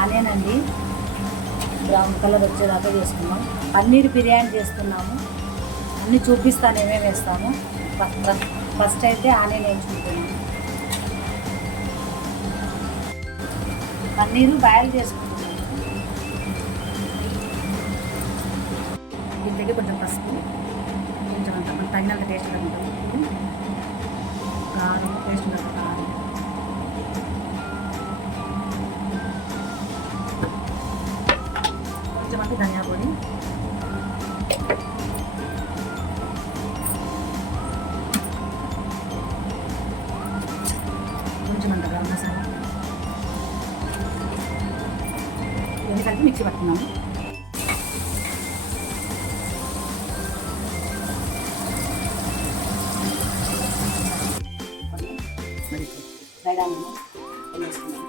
Onion brown colour వచ్చేదాకా చేసుకున్నాం. పన్నీర్ బిర్యానీ చేస్తున్నాము. అన్నీ చూపిస్తాను ఏమేమి వేస్తాము. ఫస్ట్ అయితే ఆనియన్ వేయించుకుంటున్నాము. పన్నీరు బాయిల్ చేసుకుంటున్నాము. దీంట్లోకి కొంచెం పసుపు, కొంచెం అంత మన తగినంత టేస్ట్ ఉంటుంది. కారం టేస్ట్ ఉంటుంది. కారం కొంచెం అంత ధనియా పొడి, కొంచెం అంత గరం మసాలా, ఇవన్నీ కలిపి మిక్సీ పట్టుకున్నాము. ఫ్రైడ్ ఆనియన్ వేసుకున్నాము.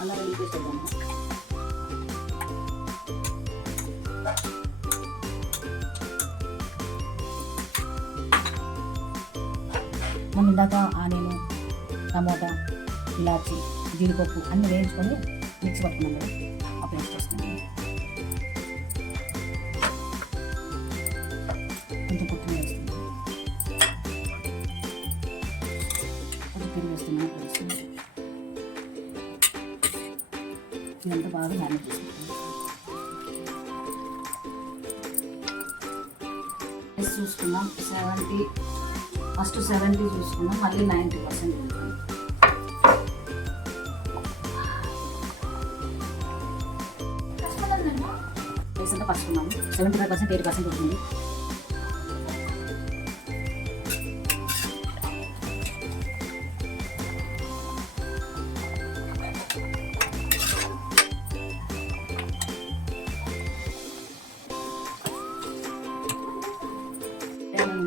అల్లం వెల్లుల్లి పేస్ట్ వేద్దాము. మనం ఇందాక ఆనియన్, టమోటా, ఇలాచి, జీడిపప్పు అన్నీ వేయించుకొని మిక్సీ పట్టుకున్నాం కదా, ఆ పేస్ట్ వేస్తున్నాము. కొంచెం కొత్తిమీర వేస్తున్నాము. కొంచెం పెరుగు వేస్తున్నాము. ఇదంతా బాగా మ్యానేజ్ చేసుకుంటాం. చూసుకున్నాం 70, ఫస్ట్ 70 చూసుకున్నాం, మళ్ళీ 90% వెళ్తాం. రీసెంట్గా పసుకున్నాము. 75%, 80% ఉంటుంది.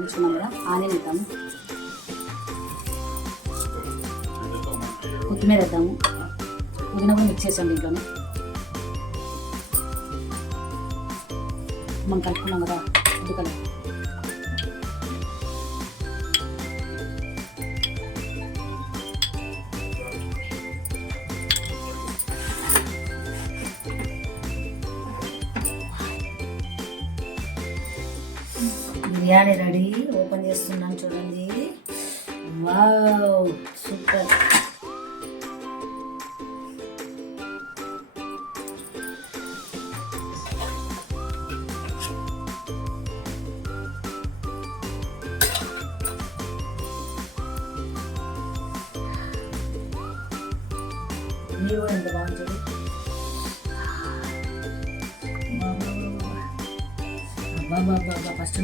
వేసుకున్నాం కదా, ఆనియన్ వేద్దాము, కొత్తిమీర వేద్దాము, పుదీనా కూడా మిక్స్ చేసాం దీంట్లోనే. మనం కలుపుకున్నాం కదా food colour, biryani ready. Open చేస్తున్నాను చూడండి. Wow, super. మీరు కూడా ఎంత బాగుంటుంది. బాబా ఫస్ట్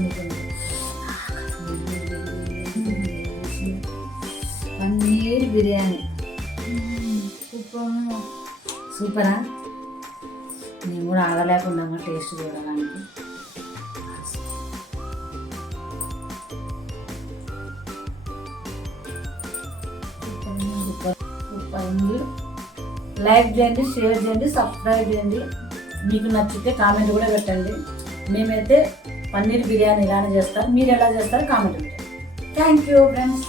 పన్నీర్ బిర్యానీ సూపరా. నేను కూడా ఆగలేకుండా టేస్ట్ చూడడానికి. సూపర్ ఉంది. లైక్ చేయండి, షేర్ చేయండి, సబ్స్క్రైబ్ చేయండి. మీకు నచ్చితే కామెంట్ కూడా పెట్టండి. మేమైతే పన్నీర్ బిర్యానీ ఇలానే చేస్తాం. మీరు ఎలా చేస్తారో కామెంట్ పెట్టండి. Thank you friends.